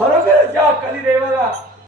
आई खरोखरच या कलिदेवाला